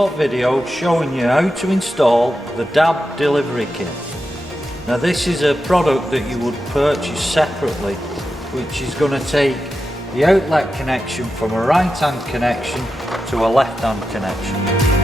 short video showing you how to install the DAB delivery kit. Now this is a product that you would purchase separately, which is going to take the outlet connection from a right hand connection to a left hand connection.